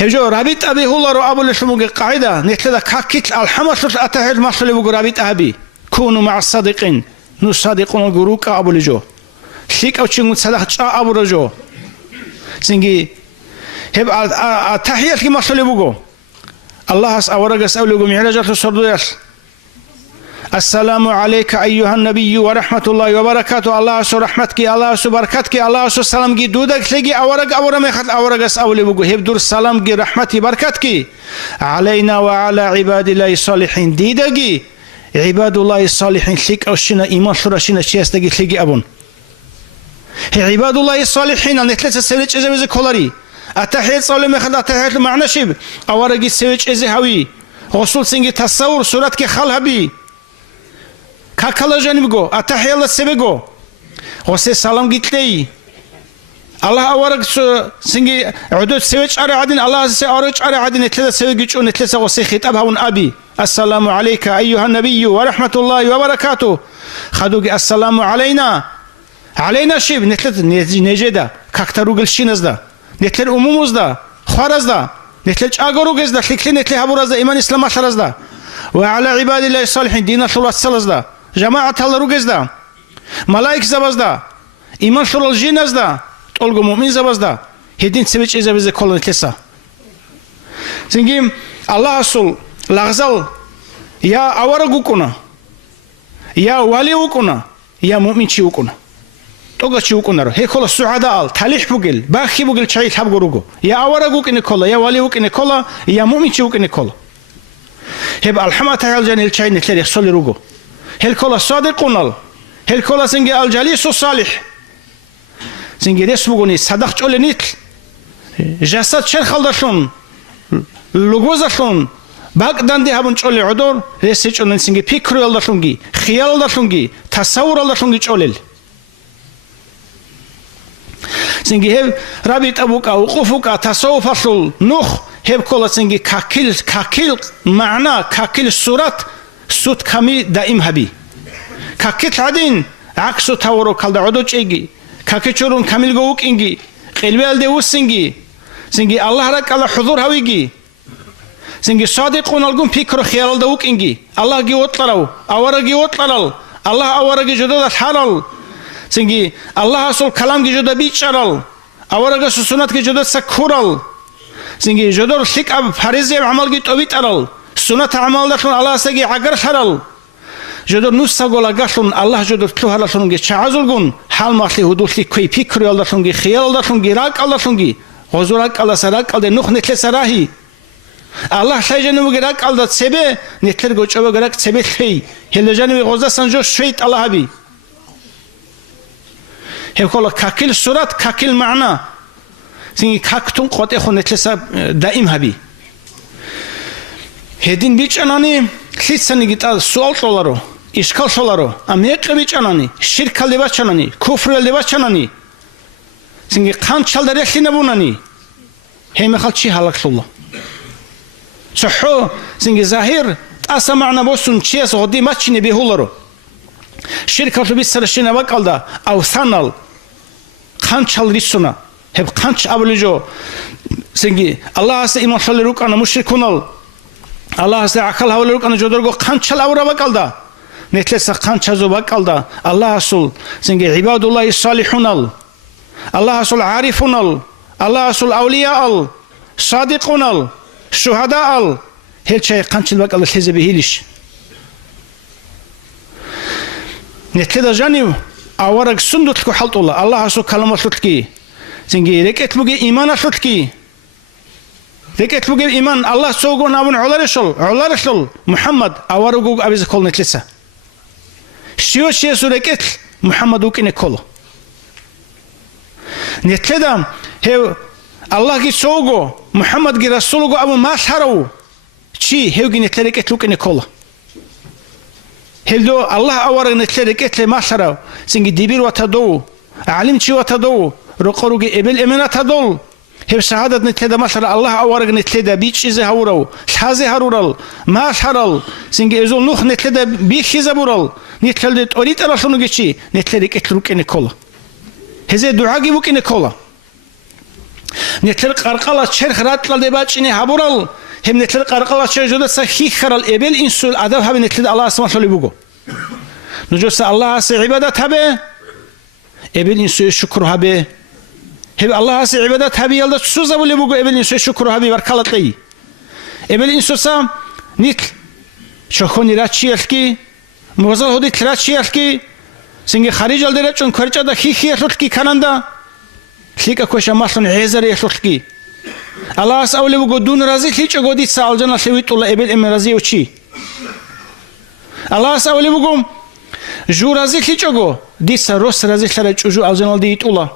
هجو رابط أبي هو رو أبو لشموج قاعدة نتلا كاكيت الحمص أتهل مصلي بقول رابط أبي كونوا مع الصادقين نصادقون الجروك أبو لجو شيك أو تشينغ صدق أبو رجو سنجي هب التحية في مصلي بقول الله أورجس أولو معرجة الصدويس السلام عليك أيها النبي ورحمة الله وبركاته الله سو رحمتك الله سو بركتك الله سو سلام جي دودك تلاقي أورج مخت أورجس أولي بقول هب دور سلام جي رحمتي بركتك علينا وعلى عباد الله الصالحين ديدجي عباد الله الصالحين تلك أوشنا إيمان شراشنا شيستجي تلاقي أبون عباد الله الصالحين أن يتلت السويج إذا كولاري التحية صلى مخد التحية معنى شيب أورج السويج إذا هوي رسول سنجي تصور سورة كخال هبي كاكلا جانبكو التحية الله سبكو وسي سلام قتلي الله أورج سنجي عدود سويج أرى عدين الله سأورج أرى عدين نتلت سويج ونتلت وسي خطاب هون أبي السلام عليك أيها النبي ورحمة الله وبركاته خدوك السلام علينا شيب نتلت نجدا كاكتروغل شينزدا نتلر أمومزدا خارزدا نتلج أجروجزدا تلكلي نتلي هبورزدا إيمان إسلام أشرزدا وعلى عباد الله الصالحين دين الله سلزدا جماعة الله روجزدا ملاك زبزدا إيمان شرول جينزدا تقولوا مؤمن زبزدا هدين سبيش إذا بزي كل نتلسا سنجيم الله أصل لغزل يا أورجوكنا يا واليوكنا يا مؤمن شيوكنا توجا شيوكنا هي كل السعداء تليح بقول باخي بقول شيء حب جروجو يا أورجوك إن كلا يا واليوك إن كلا يا مؤمن شيوك إن كلا هب الحمد تعالى جاني الشيء نتلي يحصل روجو هل كلا صادقنا هل كلا سنجي الجليس الصالح سنجي رسموني صدق تقول نيت جسد شر خلدشون لغوزشون بعدين ده هبون تقول عدور رسيج أن سنجي فكر الله شونجي خيال الله شونجي تصور الله شونجي تقول سنجي هب رابط أبوك أو قفوك تصوف أصل نخ هب كلا سنجي كاكيل معنى كاكيل صورات صوت كمي دائم هبي كاكيل عدين عكس تورو كالد عدوش إيجي كاكيشورون كامل جوك إنجي قلبي الدوس سنجي الله رك الله حضور هويجي سنجي صادقون الجون فكر خيال الدوك إنجي الله جي وطلعوا أورا جي وطلعوا الله أورا جي جدود الحلال سنجي الله أصل كلام جي جدود بيشرال أورا جي سنات جي جدود سكورال سنجي جدود شك أب فريزي عمل جي توبيت أرال سنة عمل دشون الله سجي عقر شرال جدود نص قولا قشون الله جدود تلوها لشون جي شعزل جون حال ماشي هدول لي كوي فكر الله شون جي خيال الله شون جي راك الله شون جي غزورك الله سراك الله نخ نتل سراهي الله شيء جنوب جراك الله تسبه نتل جوش أبو جراك تسبه شيء هل جنوب غزة سنجو شيء الله هبي هيقول كاكل صورات كاكل معنى سين كاكتون قط إخو نتل سب دائم هبي هدين بيج أناني خيط سنجت سؤال شلارو إشكال شلارو أميك بيج أناني شرك اللباس أناني كفر اللباس أناني سنجي خان شال دريخ نبوناني هي مخال شيء هلاك شللا صحو سنجي ظاهر أسمعنا بوسون شيء صدي ما تشيني بيهولرو شركة بيسر شيء نبقالدا أو ثانل خان شال ريسونا هب خانش أبلجو سنجي الله سي إيمان شال روك أنا مشركونال الله سي عقل هول روك أنا جدرجو خان شال أورا بقالدا نتلس خان شازو بقالدا الله سول سنجي عباد الله الصالحونال الله أصل عارفون الله أصل أولياء صادقون شهداء هل شيء قنش الوقت الله حزب هيلش نتكلم جاني أورق سندوت كو حلت الله أصل كلام شتكي سنجي ركعت بوجي إيمان شتكي ركعت بوجي إيمان الله سوقو نابون علارشل محمد أورقو أبيز كل نتلسه شيء سوركت محمد وكين كله نتلدم هو الله كي سوغو محمد كي رسولغو أبو ماشهرو شي هو كي نتلرك لوك نيكولا هلدو الله أورق نتلرك ماشهرو سنجي دبير وتدو علم شي وتدو رقرو كي إبل إمنا تدول هو شهادة نتلدا ماشهر الله أورق نتلدا بيتش إزه هورو شازي هرورال ماشهرال سنجي إزول نوخ نتلدا بيخ زبورال نتلدا أريد أرسلو كي نتلرك لوك نيكولا هذا دعاء جيبوك نيكولا Netler qarqala çerx ratla debaçini habural. Hem netler qarqala çerjoda sa hikharal ebel insul adav habe netler Allah asma bugo. Nujosa Allah as ibadat habe. Ebel insul şükür habe. Hem Allah as ibadat habe yalda suza bule bugo ebel insul şükür habe var kalatay. Ebel insusa nit şokhoni raçiyelki mozal hodi traçiyelki singe kharij aldera çon kharçada hikhiyelki kananda Lika koşa maslun ezere yesutki. Allah as avle bugo dun razi hiç godi salcana sevitullah ebel em razi uçi. Allah as avle bugo ju razi hiç go disa ros razi hlera çuju aljanal deyitullah.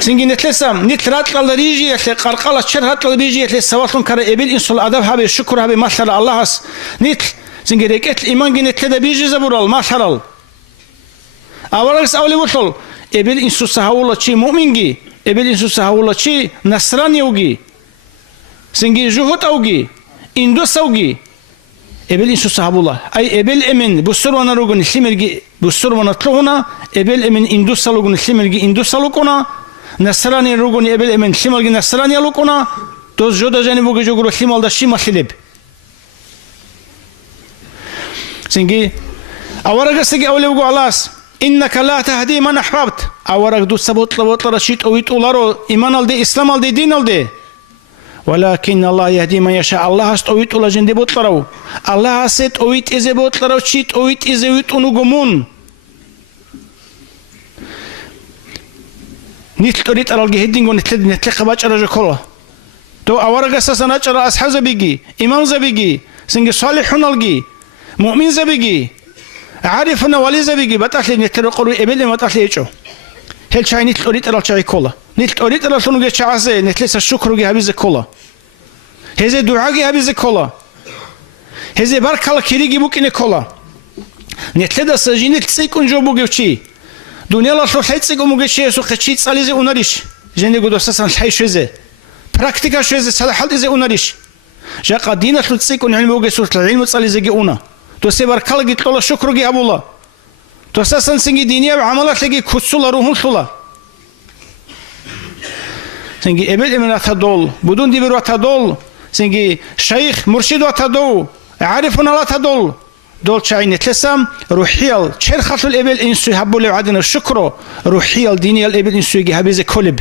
Singi netlesam nitrat qalriji yesle qarqala çerhat qalriji yesle savatun kara ebel insul adab habe şükür habe maşallah Allah as nit singi reket iman ginetle de biji zabural maşallah. Avalas avle butul ebel insu sahawla chi mu'mingi ebel insu sahawla chi nasrani ugi singi juhut ugi indus ugi ebel insu sahabula ay ebel emin bu surwana rugun simirgi bu surwana tluna ebel emin indus lugun simirgi indus lukuna nasrani rugun ebel emin simirgi nasrani lukuna doz joda jani bu gejogru simalda shima silib singi awaraga sigi awle ugo alas إنك لا تهدي من أحببت أورق دو سبوت لبوت رشيد أويت أولارو إيمان الدي إسلام الدي دين الدي ولكن الله يهدي من يشاء الله هست أويت أولا جندي بوت لرو الله هست أويت إزي بوت لرو شيت أويت إزي أويت أنوغمون نتل أريد أرالجي هدين نتلق باج أرجو كله تو أورق أساسا أجر أصحاب زبيجي إمام زبيجي سنجي صالحون الجي مؤمن زبيجي عارفنا ولي زبيجي بتأخذ نتر قروي إبل ما تأخذ يجو هل شيء نتل أريد أرال شيء كله نتل أريد أرال شنو جت شعزة نتلس الشكر جه هبيز كله هذا دعاء جه هبيز كله هذا بارك الله كيري جيبو كني كله نتل ده سجين تسيكون جو بوجو شيء دنيا الله شو تسيكون بوجو شيء سو خشيت ساليزه أوناريش جندي قدوس سان حي شوزه براكتيكا شوزه سال حال إزه أوناريش جا قدينا شو تسيكون علم بوجو سو العلم ساليزه جي أونا تو سبار كلا جت الله شكر جي أبو الله تو أساسا سنجي دينية وعملات لقي كسول روحهم سلا سنجي إبل من أتدول بدون دبر أتدول سنجي شيخ مرشد أتدول عارفنا لا تدول دول شيء نتلسم روحيال شر خاطر الإبل إنسو يحبوا له عدنا الشكر روحيال دينية الإبل إنسو يجي هبيز كلب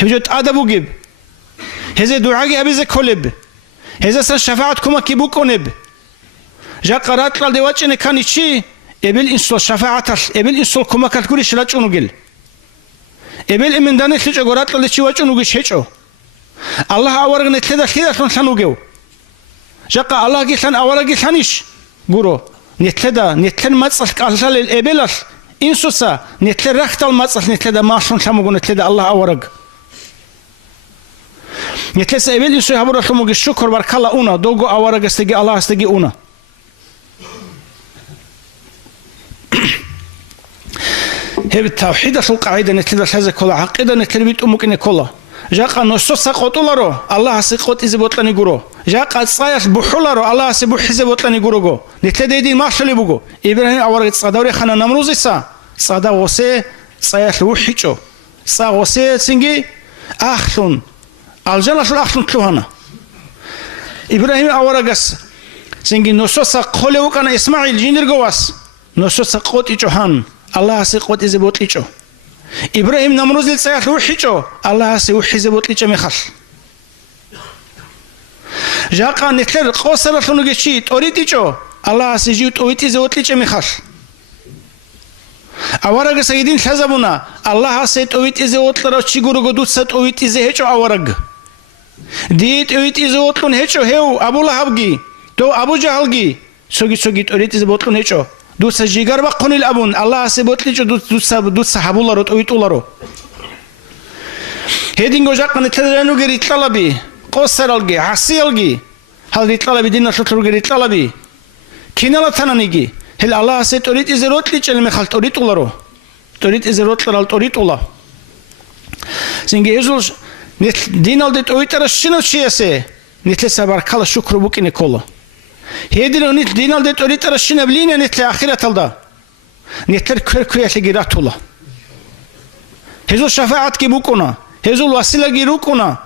هبجت أدب وجب هذا دعاء هبيز كلب هذا سن شفاعتكم كيبو كنب جا قرات لا دواتشني كان يشي ابل انسو شفاعتل ابل انسو كما كاتكوري شلاچونو گيل ابل من دانه شي قرات لا شي واچونو گي شيچو الله اورغ نتدا خيدا سنو گيو جا الله گي سن اورغ گي سنيش غورو نتدا نتن مصل قالال الابل انسوسا نتل رختال مصل نتدا ما سن سمو نتدا الله اورغ نتلس ابل انسو هبر سمو گي شكر بركلا اونا دوغو اورغ استگي الله استگي اونا هي التوحيد القاعدة نتلبى هذا كله عقيدة نتلبى أمك إن كله جاء نصوص قطولارو الله سقط إذا بطلني جورو جاء صاير بحولارو الله سبح إذا بطلني جورو نتلبى دين ما شلي بقو إبراهيم أورد صداوري خنا نمروز إسا صدا وسي صاير وحيشو صا وسي سنجي أخلون الجنة شو أخلون كلهنا إبراهيم أورجس سنجي نصوص قلوا كان إسماعيل جينير جواس نصوص قط إجهان الله سيقوت إذا بطليشو إبراهيم نمروز للسياح وحيشو الله سيوحي إذا بطليشو مخال جاقا نتلر قوصر لنو جيشي توريتيشو الله سيجيو تويتي إذا بطليشو مخال أورغ سيدين حزبنا الله سيتويت إذا بطلرو تشيغورو قدود ستويت إذا هيشو أورغ ديت اويت إذا بطلون هيشو هيو أبو لهبجي تو أبو جهلجي سوغي توريت إذا بطلون هيشو دوس جيجار بقون الأبون الله سبوت ليش دوس حبولا روت أويت أولارو هيدين جوجاك من تدرينو غير طلبي قصر الجي عسي الجي هل يطلبي دينا شطر غير طلبي كينالا تنانيجي هل الله سيتوريت إذا روت ليش اللي مخالط أويت أولارو توريت إذا روت لرالت أويت أولا سينجي إزول دينال ديت أويت رشينو شيء نتلسا باركالا شكر بوكي نيكولا هيدين نت دينال ديت أريد ترشينا بلينا نتلا آخرة الله نتلا كركوية لجيرات الله هزول شفاعت كي بوكونا هزول وسيلة كي روكونا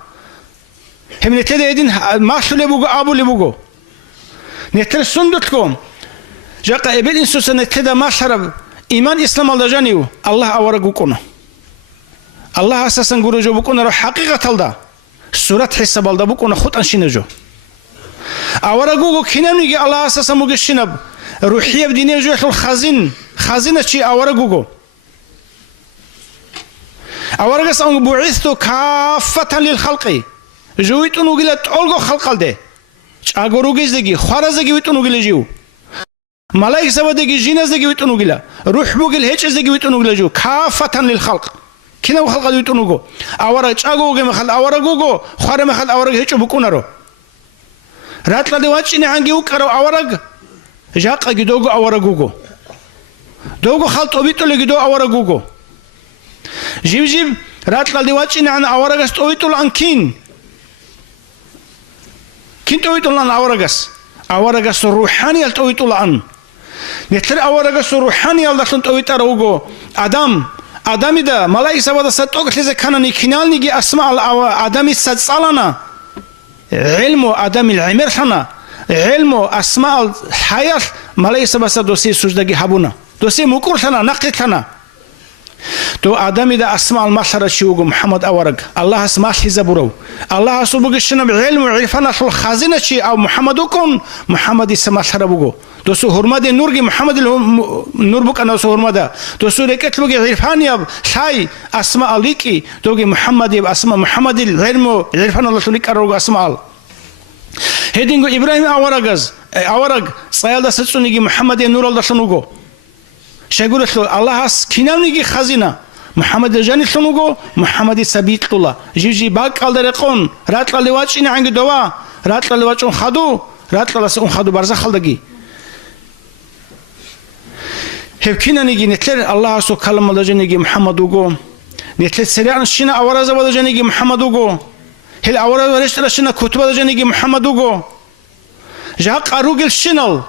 هم نتلي يدين ماشو لبوغو أبو لبوغو نتلي سندتكم جاقا إبل إنسوسا نتلي ما شرب إيمان إسلام الله جانيو الله أورا كونا الله أساسا قولوا جو بكونا رو حقيقة تلدا سورة حساب الله بكونا خود أنشينا جو أورا قوغو كنام نيجي الله أساسا موغي الشنب روحية بدينية جو يحلو خزينة شي أورا قوغو أورا قس أنو بعثتو كافة للخلق جويتو نوغيلا تولغو خلق ده أغو روغيز ديگي خوارز ديگي ويتو نوغيلا جيو ملايك سبا ديگي جينز ديگي ويتو نوغيلا روح بوغيل هيچ ديگي ويتو نوغيلا جو كافة للخلق كنا خلق دويتو نوغو أورا چاغو مخل أورا غوغو خوار مخل أورا هيچو بكونا رو راتلا دي وانچيني هنگي وكارو أورا جاقا جدوغو أورا غوغو دوغو خلط وبيتو لجدو أورا غوغو جيب راتلا دي وانچيني عن أورا غست ويتو لأنكين كنت ويتو لأن أورا غست روحاني يلتويتو لأن نتر أورا غست روحاني يلتويتو تويتا روغو آدمی دا ملائک سواد ستوق تلزه کنانی کنال نگی اسماء آدمی صد سالنا علم آدمی العمر خنا علم اسماء الحياة ملائک سواد دوسی سجدگی هبونا دوسی مکور خنا نقل خنا تو آدمی دا اسماء المشهر شیوگو محمد أورق الله اسماء حزبورو الله اسمه شنب علم وعرفنا شو خزينة شي أو محمدكم محمد اسماء شربوگو دوسو حرمت نورگی محمد نور بک اناسو حرمت دوسو رکت بگی عرفانیاب شای اسماء علیکی دوگی محمدی اسماء محمد العلم عرفان الله شنیک اروگ اسماء هدینگو ابراهیم أورق سایل دستونیگی محمد نور الله شنوگو شگور شلو الله اس کینامنیگی خزینه محمد جانی شنوگو محمد ثابت الله جیجی باگ کالدرقون رات لواچ این عنگ دوا رات لواچ اون خدو رات لواس اون خدو برزخ خلدگی هبكينا نيجي نتلر الله سو كلام الله جنيجي محمد وجو نتلر سريعا شينا أورا زبادة جنيجي محمد وجو هل أورا ورشتلا شينا كتبة جنيجي محمد وجو جاق أروجل شينال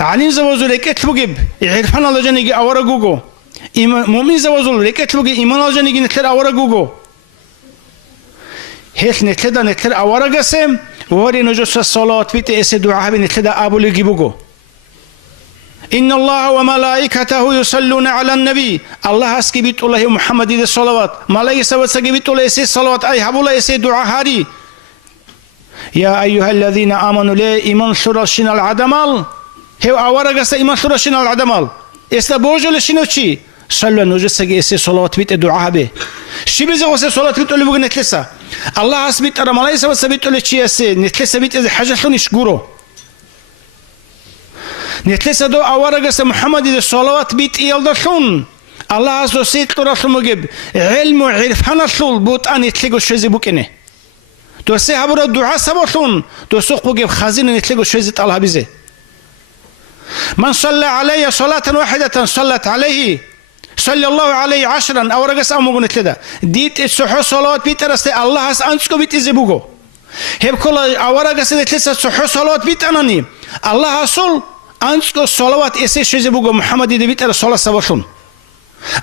علين زوازو لكت لوجب عرفان الله جنيجي أورا جوجو مؤمن زوازو لكت لوجي إيمان الله جنيجي نتلر أورا جوجو هل نتلر أورا قسم ووري نجوس الصلاة بيت إس دعاء بنتلر أبو لجيبوجو إن الله وملائكته يصلون على النبي الله اسكي بيت الله محمد دي الصلوات ملائكة سوى بيت الله يسي الصلوات أي حبولا يسي دعاء هاري يا أيها الذين آمنوا لي إيمان شرشين العدمال هو أورا قصة إيمان شرشين العدمال استبوجوا لشنو شي صلوا نجس يسي صلوات بيت دعاء به شي بيزي وسي صلوات بيت الله بقى نتلسا الله اسبيت أرى ملائكة سوى بيت الله شي يسي نتلسا بيت إذا حاجة شلون يشكروا نتلسا دو أورا قصة محمد دي الصلوات بيت إيالدشون الله عز وجل رسول مجيب علم وعرفان الشول بوت أن يتلقوا شيء بوكنه تو سيحبوا الدعاء سبشون تو سوق مجيب خزين يتلقوا شيء الله بيزه من صلى علي صلاة واحدة صلت عليه صلى الله عليه 10 أورا قصة أموغن تلدا ديت الصحو صلوات بيت رسل الله عز أنسكو بيت إزبوغو هب كل أورا قصة نتلسا صحو صلوات بيت أناني الله عصول أنسكو صلوات إسي شيء بوغو محمد دي بيت الصلاة سبشون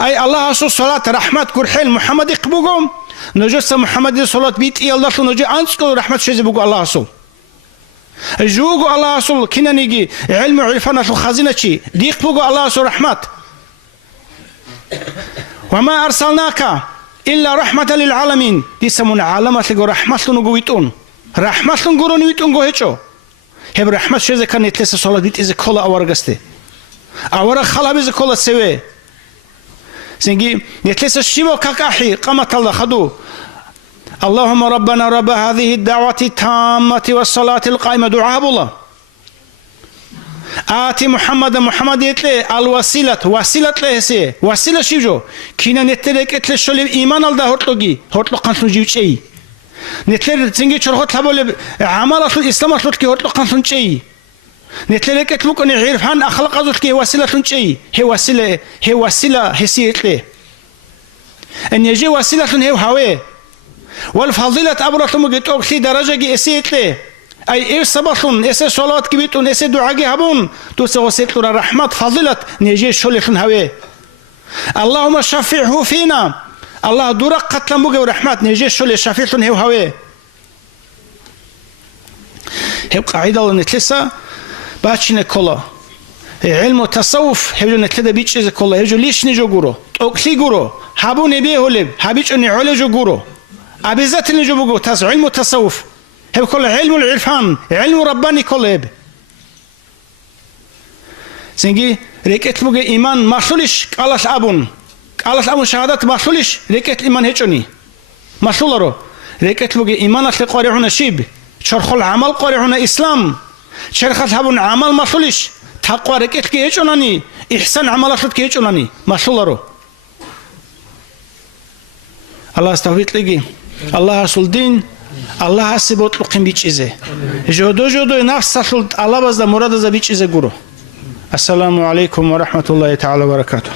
أي الله عصول صلاة رحمة كرحيل محمد يقبوغو نجوس محمد دي صلاة بيت إيه الله شو نجو أنسكو رحمة شيء بوغو الله عصول جوغو الله عصول كنا نيجي علم وعرفانا شو خزينة شي دي يقبوغو الله عصول رحمة وما أرسلناك إلا رحمة للعالمين دي سمون عالمة لغو رحمة لنغو ويتون رحمة لنغو ويتون غو هيچو هب رحمة شيء كان يتلس صلاة بيت إذا كلا أورا قسته أورا خلا بيز كلا سوى سنجي يتلس الشيبو كاكاحي قامت الله خدو اللهم ربنا رب هذه الدعوة التامة والصلاة القائمة دعاء الله آتي محمد يتلي الوسيلة وسيلة لهسي وسيلة شيجو كينا نتلك اتلي شولي إيمان الله هرطلو قنصن جيو شيء نتلر سنجي شرخت لبول عمل الإسلام أصلك هرطلو قنصن شيء نتلر كتلوك أن عرفان أخلاق أصلك وسيلة شيء هي وسيلة هسي يتلي أن يجي وسيلة هي هواي والفضيلة أبرة مجتوك في درجة إسي يتلي أي إيه سبحون إسي صلاة كبيتون إسي دعاء هبون توسي وسيلة رحمة فضيلة نيجي شولي هواي اللهم شفعه فينا الله دورا قتلم بوجه ورحمت نيجي شل شافيتون هو هوي هب قاعدة لنتلسا باتشين كلا علم التصوف هبجو نتلدا بيتش إذا كلا هبجو ليش نيجو جورو أكلي جورو هابو نبيه هلب هبيتش أني علجو جورو أبيزات نيجو بجو تاس علم التصوف هب كل علم العرفان علم رباني كله هب سنجي ركعت بوجه إيمان ماشوليش قالش أبون شهادات ماشوليش ركعت إيمان هيجوني ماشولارو ركعت بوجه إيمان أصل قارئون شيب شرخ العمل قارئون إسلام شرخت هبون عمل ماشوليش تقوى ركعت كي هيجوناني إحسان عمل أصل كي هيجوناني ماشولارو الله استوفيت لقي الله رسول دين الله سبوت لقيم بيش إزه جودو نفس سلط الله بس ده مراد ده بيش إزه جورو السلام عليكم ورحمة الله تعالى وبركاته